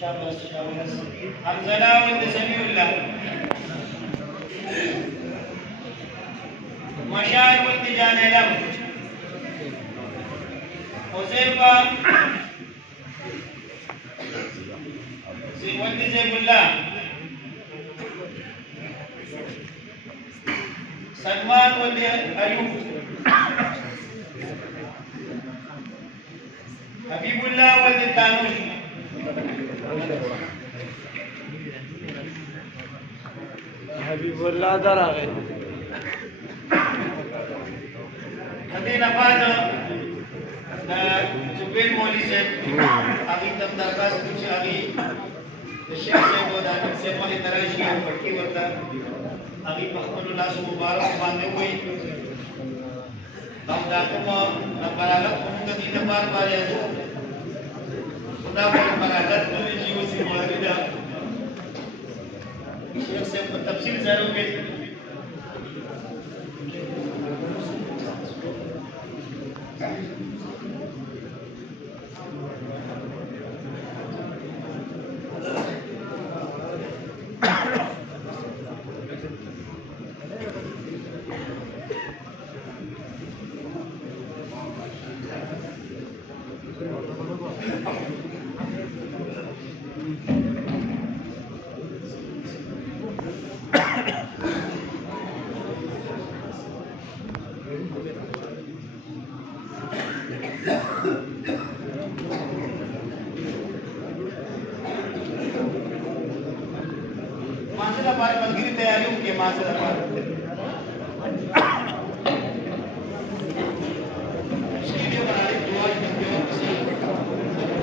شاباس شاباس حنظلة ولد سميع الله مشاعر ولد جان علم حذيفة ولد زيب الله سلمان ولد أيوب حبيب الله ولد التانوش حبيب الله دراغي هذين بعد زبير مولي سيد أبي تم درخواست कुछ अभी الشيخ سيد ودا سيد مولي تراشي وفرقي وردا अभी محمد الله سو مبارك باندې وي हम दाको बरागत होगा दिन बार बार है खुदा पर बरागत तो जीव से मौजूदा शेख से तफसील जरूर में मासे ला पार बंदगी तैयारी के मासे ला पार